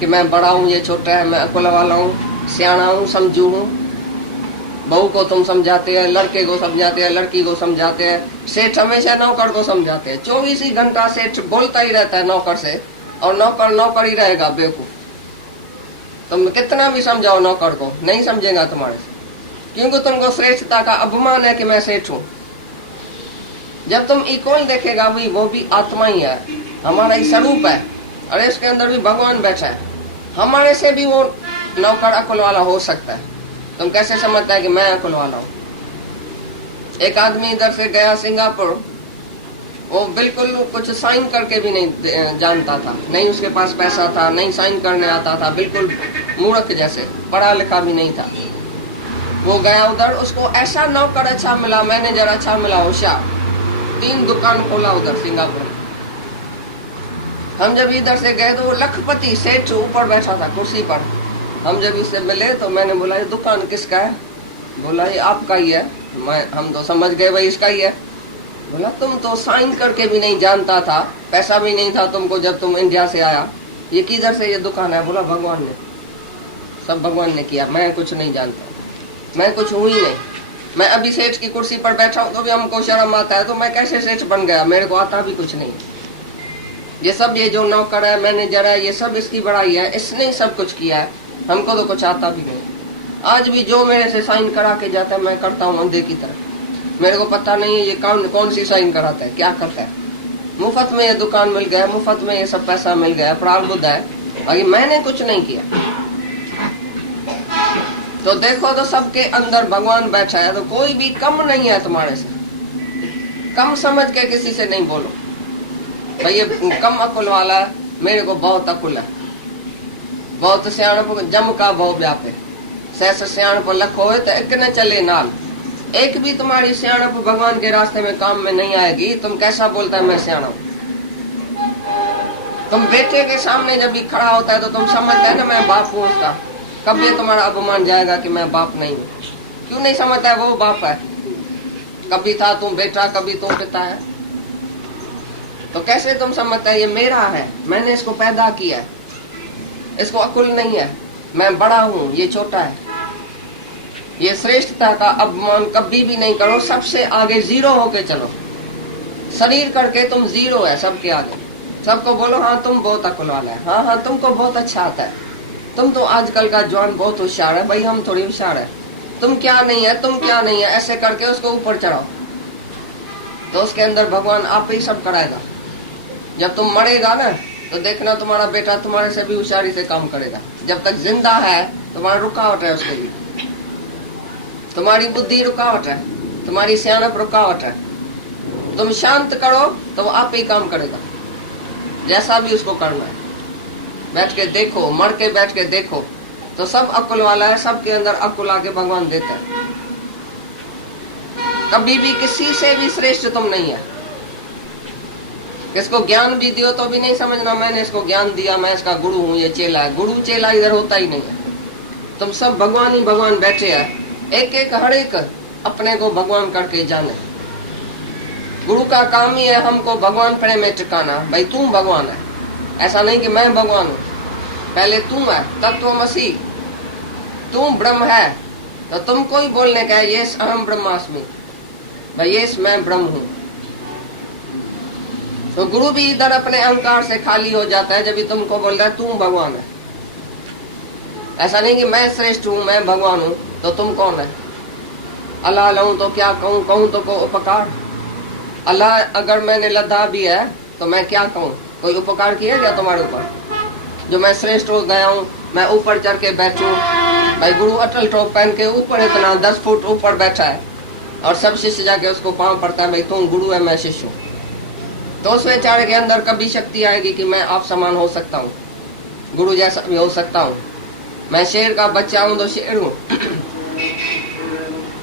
कि मैं बड़ा हूँ, ये छोटा है, मैं अकुल वाला हूँ, सियाना हूँ, समझू हूँ। बहू को तुम समझाते हैं, लड़के को समझाते हैं, लड़की को समझाते हैं। सेठ हमेशा नौकर को समझाते हैं। 24 ही घंटा सेठ बोलता ही रहता है नौकर से, और नौकर नौकर ही रहेगा बेवकूफ। तुम कितना भी समझाओ नौकर को, नहीं समझेगा तुम्हारे से, क्योंकि तुमको श्रेष्ठता का अभिमान है कि मैं सेठ हूँ। जब तुम इक्वल देखेगा भाई, वो भी आत्मा ही है, हमारा ही स्वरूप है, और इसके अंदर भी भगवान बैठा है। हमारे से भी वो नौकर अकुल वाला हो सकता है। तुम कैसे समझता है कि मैं अकुल वाला हूँ? एक आदमी इधर से गया सिंगापुर, वो बिल्कुल कुछ साइन करके भी नहीं जानता था, नहीं उसके पास पैसा था, नहीं साइन करने आता था, बिल्कुल मूर्ख जैसे, पढ़ा लिखा भी नहीं था। वो गया उधर, उसको ऐसा नौकर अच्छा मिला, मैनेजर अच्छा मिला, होशियार, 3 दुकान खोला उधर सिंगापुर में। हम जब इधर से गए तो वो लखपति सेठ ऊपर बैठा था कुर्सी पर। हम जब उससे मिले तो मैंने बोला, ये दुकान किसका है? बोला, ये आपका ही है। हम तो समझ गए भाई इसका ही है। बोला, तुम तो साइन करके भी नहीं जानता था, पैसा भी नहीं था तुमको जब तुम इंडिया से आया, ये किधर से ये दुकान है? बोला, भगवान ने, सब भगवान ने किया, मैं कुछ नहीं जानता, मैं कुछ हूँ ही नहीं। मैं अभी सेठ की कुर्सी पर बैठा हूँ तो भी हमको शर्म आता है, तो मैं कैसे सेठ बन गया? मेरे को आता भी कुछ नहीं। ये सब, ये जो नौकर है, मैनेजर है, ये सब इसकी बड़ाई है, इसने सब कुछ किया है, हमको तो कुछ आता भी नहीं। आज भी जो मेरे से साइन करा के जाता है मैं करता हूँ अंधे की तरह। मेरे को पता नहीं है ये कौन सी साइन कराता है, क्या करता है। मुफ्त में ये दुकान मिल गया, मुफ्त में ये सब पैसा मिल गया, प्रारब्ध है, बाकी मैंने कुछ नहीं किया। तो देखो, तो सबके अंदर भगवान बैठा है, तो कोई भी कम नहीं है तुम्हारे से। कम समझ के किसी से नहीं बोलो भाई ये कम अकुल वाला है, मेरे को बहुत अकुल है, बहुत सियाणप जम का बहुत व्याप है। सहस सियाणप लख होए तो एक न चले नाल। एक भी तुम्हारी सियाणप भगवान के रास्ते में काम में नहीं आएगी। तुम कैसा बोलता है मैं सियाणा हूं? तुम बेटे के सामने जब भी खड़ा होता है तो तुम समझते है ना मैं बाप हूँ उसका। कब ये तुम्हारा अभिमान जाएगा कि मैं बाप नहीं हूँ? क्यों नहीं समझता है वो बाप है? कभी था तुम बेटा, कभी तुम पिता है, तो कैसे तुम समझता है ये मेरा है, मैंने इसको पैदा किया है, इसको अकुल नहीं है, मैं बड़ा हूँ, ये छोटा है। ये श्रेष्ठता का अपमान कभी भी नहीं करो। सबसे आगे जीरो होके चलो। शरीर करके तुम जीरो है सबके आगे। सबको बोलो हाँ तुम बहुत अकुल वाला है, हाँ हाँ तुमको बहुत अच्छा आता है, तुम तो आजकल का जवान बहुत होशियार है। भाई हम थोड़ी होशियार है, तुम क्या नहीं है, तुम क्या नहीं है, ऐसे करके उसको ऊपर चढ़ाओ, तो उसके अंदर भगवान आप ही सब कराएगा। जब तुम मरेगा ना तो देखना तुम्हारा बेटा तुम्हारे से भी होशियारी से काम करेगा। जब तक जिंदा है तुम्हारा रुकावट है, उसके लिए तुम्हारी बुद्धि रुकावट है, तुम्हारी सियाणप रुकावट है। तुम शांत करो तो वो आप ही काम करेगा, जैसा भी उसको करना है। बैठ के देखो, मर के बैठ के देखो, तो सब अकुल वाला है, सबके अंदर अकुल आके भगवान देता है। कभी भी किसी से भी श्रेष्ठ तुम नहीं है। किसको ज्ञान भी दियो तो भी नहीं समझना मैंने इसको ज्ञान दिया, मैं इसका गुरु हूँ, ये चेला है। गुरु चेला इधर होता ही नहीं है। तुम सब भगवान ही भगवान बैठे हैं। एक एक हर एक अपने को भगवान करके जाने। गुरु का काम ही है हमको भगवान प्रेम में टिकाना। भाई तू भगवान है, ऐसा नहीं कि मैं भगवान हूँ। पहले तू है, तत्वमसि, तू ब्रह्म है, तो तुमको ही बोलने का है यस अहम ब्रह्मास्मि, भाई यस मैं ब्रह्म हूँ। तो गुरु भी इधर अपने अहंकार से खाली हो जाता है जब भी तुमको बोल रहा है तू भगवान है। ऐसा नहीं कि मैं श्रेष्ठ हूँ, मैं भगवान हूँ, तो तुम कौन है? अल्लाह लऊं तो क्या कहूँ, कहूँ तो को उपकार। अल्लाह अगर मैंने लद्दा भी है तो मैं क्या कहूँ? कोई उपकार किया गया तुम्हारे ऊपर जो मैं श्रेष्ठ हो गया हूँ, मैं ऊपर चढ़ के बैठूं? भाई गुरु अटल टॉप पहन के ऊपर इतना 10 फुट ऊपर बैठा है और सब शिष्य जाके उसको पाँव पड़ता है भाई तुम गुरु है मैं शिष्य हूँ। तो उस बेचारे के अंदर कभी शक्ति आएगी कि मैं आप समान हो सकता हूँ, गुरु जैसा भी हो सकता हूँ, मैं शेर का बच्चा हूँ तो शेर हूँ।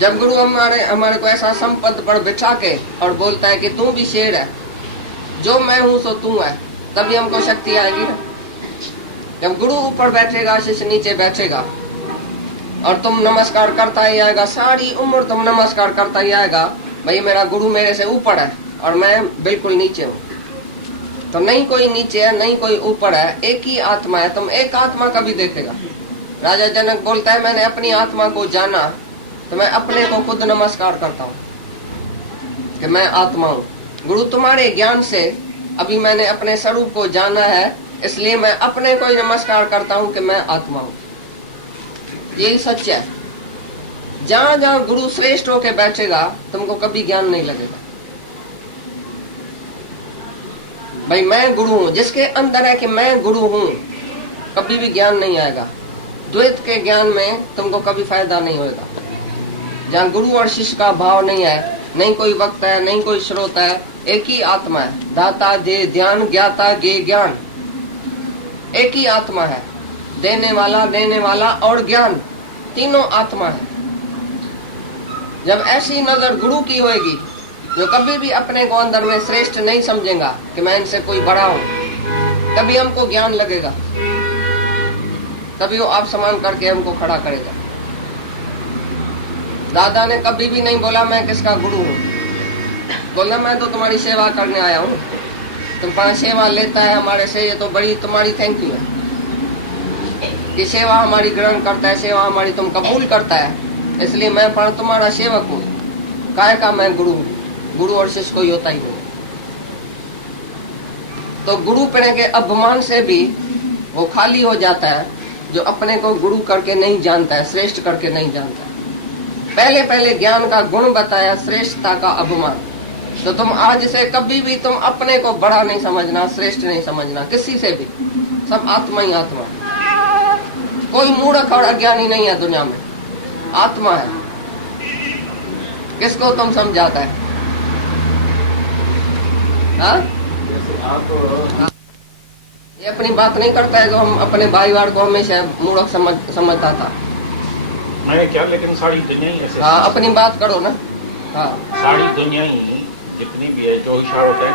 जब गुरु हमारे को ऐसा संपद पर बिठा के और बोलता है कि तू भी शेर है, जो मैं हूँ सो तू है, तभी हमको शक्ति आएगी ना। जब गुरु ऊपर बैठेगा, शिष्य नीचे बैठेगा और तुम नमस्कार करता ही आएगा, सारी उम्र तुम नमस्कार करता ही आएगा, भाई मेरा गुरु मेरे से ऊपर है और मैं बिल्कुल नीचे हूँ। तो नहीं कोई नीचे है, नहीं कोई ऊपर है, एक ही आत्मा है। तुम एक आत्मा कभी देखेगा। राजा जनक बोलता है मैंने अपनी आत्मा को जाना तो मैं अपने को खुद नमस्कार करता हूँ कि मैं आत्मा हूँ। गुरु तुम्हारे ज्ञान से अभी मैंने अपने स्वरूप को जाना है, इसलिए मैं अपने को ही नमस्कार करता हूँ कि मैं आत्मा हूँ। यही सच है। जहां जहां गुरु श्रेष्ठ होके बैठेगा तुमको कभी ज्ञान नहीं लगेगा। भाई मैं गुरु हूं, जिसके अंदर है कि मैं गुरु हूं, कभी भी ज्ञान नहीं आएगा। द्वैत के ज्ञान में तुमको कभी फायदा नहीं होगा। जहाँ गुरु और शिष्य का भाव नहीं है, नहीं कोई वक्त है, नहीं कोई स्रोत है, एक ही आत्मा है। दाता दे ध्यान, ज्ञाता गे ज्ञान, एक ही आत्मा है। देने वाला और ज्ञान, तीनों आत्मा है। जब ऐसी नजर गुरु की होगी, जो कभी भी अपने को अंदर में श्रेष्ठ नहीं समझेगा कि मैं इनसे कोई बड़ा हूं, तभी हमको ज्ञान लगेगा, तभी वो आप समान करके हमको खड़ा करेगा। दादा ने कभी भी नहीं बोला मैं किसका गुरु हूँ, बोला मैं तो तुम्हारी सेवा करने आया हूँ। तुम 5 सेवा लेता है हमारे से, ये तो बड़ी तुम्हारी थैंक यू है कि सेवा हमारी ग्रहण करता है, सेवा हमारी तुम कबूल करता है, इसलिए मैं पर तुम्हारा सेवक हूँ। काय का मैं गुरु हूँ, गुरु और शिष्य कोई होता ही नहीं। तो गुरु पने के अभिमान से भी वो खाली हो जाता है जो अपने को गुरु करके नहीं जानता है, श्रेष्ठ करके नहीं जानता है। पहले पहले ज्ञान का गुण बताया, श्रेष्ठता का अभिमान। तो तुम आज से कभी भी तुम अपने को बड़ा नहीं समझना, श्रेष्ठ नहीं समझना किसी से भी। सब आत्मा ही आत्मा, कोई मूर्ख और अज्ञानी नहीं है दुनिया में, आत्मा है। किसको तुम समझाता है? ये अपनी बात नहीं करता है जो हम अपने भाई वार को हमेशा मूर्ख समझता था। मैं क्या, लेकिन सारी दुनिया ही ऐसे। हाँ, अपनी बात करो ना। हाँ, सारी दुनिया ही जितनी भी है, जो होशियार होता है,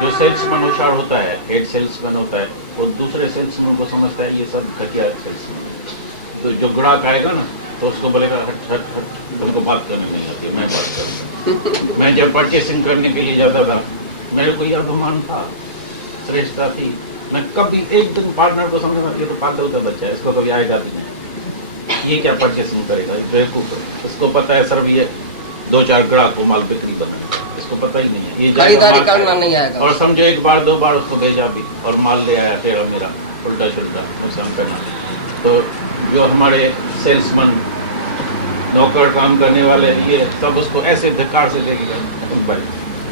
जो सेल्समैन होशियार होता है, हेड सेल्समैन होता है, वो दूसरे सेल्समैन को समझता है ये सब घटिया सेल्समैन। तो जो ग्राहक आएगा ना तो उसको बोलेगा हट हट हट, तुमको बात करने नहीं आती, मैं बात करूँगा। मैं जब परचेसिंग करने के लिए जाता था, मेरे को यह अभिमान था, श्रेष्ठता थी। मैं कभी एक दिन पार्टनर को समझना चाहिए तो पागल होता बच्चा है, इसको कभी आएगा भी नहीं, ये क्या परचेसिंग करेगा, बेवकूफ है। उसको पता है सिर्फ ये 2-4 ग्राहक को माल बिक्री करना, इसको पता ही नहीं है, ये खरीदारी करना नहीं आएगा। और समझो 1 बार 2 बार उसको भेजा भी और माल ले आया तेरा मेरा उल्टा छुल्टा नुकसान करना। तो जो हमारे सेल्समैन नौकर काम करने वाले ये सब उसको ऐसे धिक्कार से देखेगा,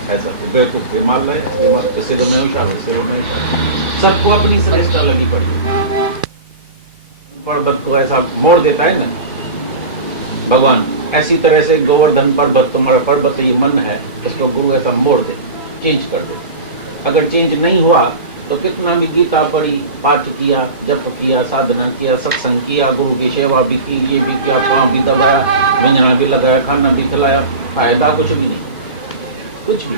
ऐसा बेवकूफ के माल लाए, इससे तो मैं होशियार, इससे तो मैं, सबको अपनी श्रेष्ठता लगी पड़ी। पर्वत को ऐसा मोड़ देता है ना भगवान, ऐसी तरह से गोवर्धन पर्वत, तुम्हारा पर्वत ये मन है, इसको गुरु ऐसा मोड़ दे, चेंज कर दे। अगर चेंज नहीं हुआ तो कितना भी गीता पढ़ी, पाठ किया, जप किया, साधना किया, सत्संग किया, गुरु की सेवा भी की, ये भी किया, पाँव भी दबाया, व्यंजना भी लगाया, खाना भी खिलाया, फायदा कुछ भी नहीं, कुछ भी।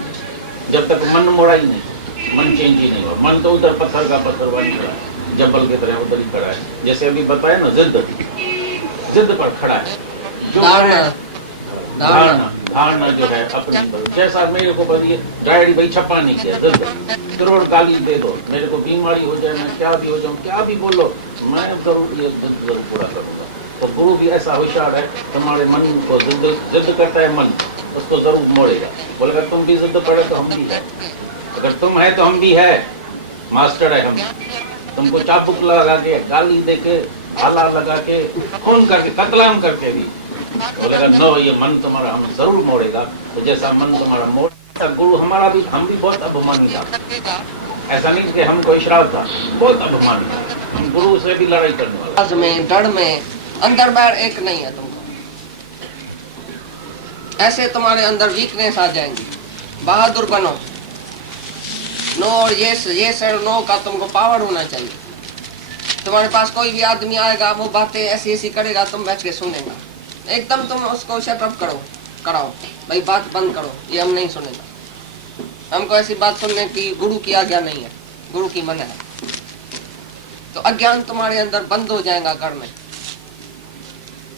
जब तक मन मोड़ा ही नहीं, मन चेंज ही नहीं हुआ। मन तो उधर पत्थर का पत्थर बन खड़ा है, जबल की तरह उधर ही खड़ा है। जैसे अभी बताया ना, जिद पर खड़ा है। जो धारणा जो है अपनी, जैसा मेरे को बता डायरी भाई छपा नहीं किया, जरूर गाली दे दो, मेरे को बीमारी हो जाए, मैं क्या भी हो जाऊँ, क्या भी बोलो, मैं जरूर ये जरूर पूरा करूँगा। तो गुरु भी ऐसा होशियार है, तुम्हारे मन को जिद करता है, मन उसको जरूर मोड़ेगा। बोलेगा तुम भी जिद पड़े तो हम भी है, अगर तुम है तो हम भी है, मास्टर है हम। तुमको चाबुक लगा के, गाली दे के, आला लगा के, खून करके, कतलाम करके भी बोलेगा नो, ये मन तुम्हारा हम जरूर मोड़ेगा। तो जैसा मन तुम्हारा मोड़, गुरु हमारा भी, हम भी बहुत अभिमानी था। ऐसा नहीं कि हम कोई श्राप था, बहुत अभिमानी था हम, गुरु से भी लड़ाई करने वाला। में डर में अंदर बाहर एक नहीं है तुमको, ऐसे तुम्हारे अंदर वीकनेस आ जाएंगी। बहादुर बनो, नो और ये सर नो का तुमको पावर होना चाहिए। तुम्हारे पास कोई भी आदमी आएगा, वो बातें ऐसी ऐसी करेगा, तुम बैठ के सुनेगा, एकदम तुम उसको शटअप कराओ, भाई बात बंद करो, ये हम नहीं सुनेगा, हमको ऐसी बात सुनने की गुरु की आज्ञा नहीं है, गुरु की मना है। तो अज्ञान तुम्हारे अंदर बंद हो जाएगा घर में।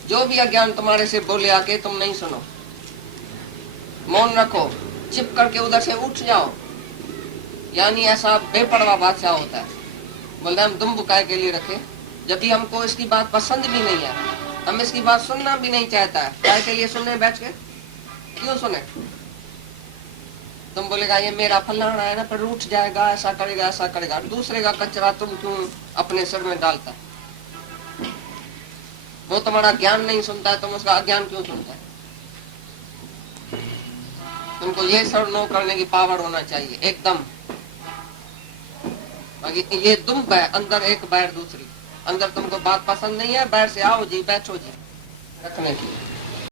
जो भी अज्ञान तुम्हारे से बोले आके, तुम नहीं सुनो, मौन रखो, चिप करके उधर से उठ जाओ, यानी ऐसा बेपरवाह बादशाह होता है। बोलते हम दुम बुकाए के लिए रखे, जबकि हमको इसकी बात पसंद भी नहीं है, हम इसकी बात सुनना भी नहीं चाहता है, काय के लिए सुनने बैठ के, क्यों सुने? तुम बोलेगा ये मेरा फलाना है ना, पर रूठ जाएगा, ऐसा करेगा ऐसा करेगा। दूसरे का कचरा तुम क्यों अपने सिर में डालता है? वो तुम्हारा ज्ञान नहीं सुनता है, तुम उसका अज्ञान क्यों सुनता है? तुमको ये सर्व नो करने की पावर होना चाहिए एकदम। बाकी ये तुम अंदर एक बैर दूसरी, अंदर तुमको बात पसंद नहीं है, बैर से आओ जी, बैठो जी, रखने की।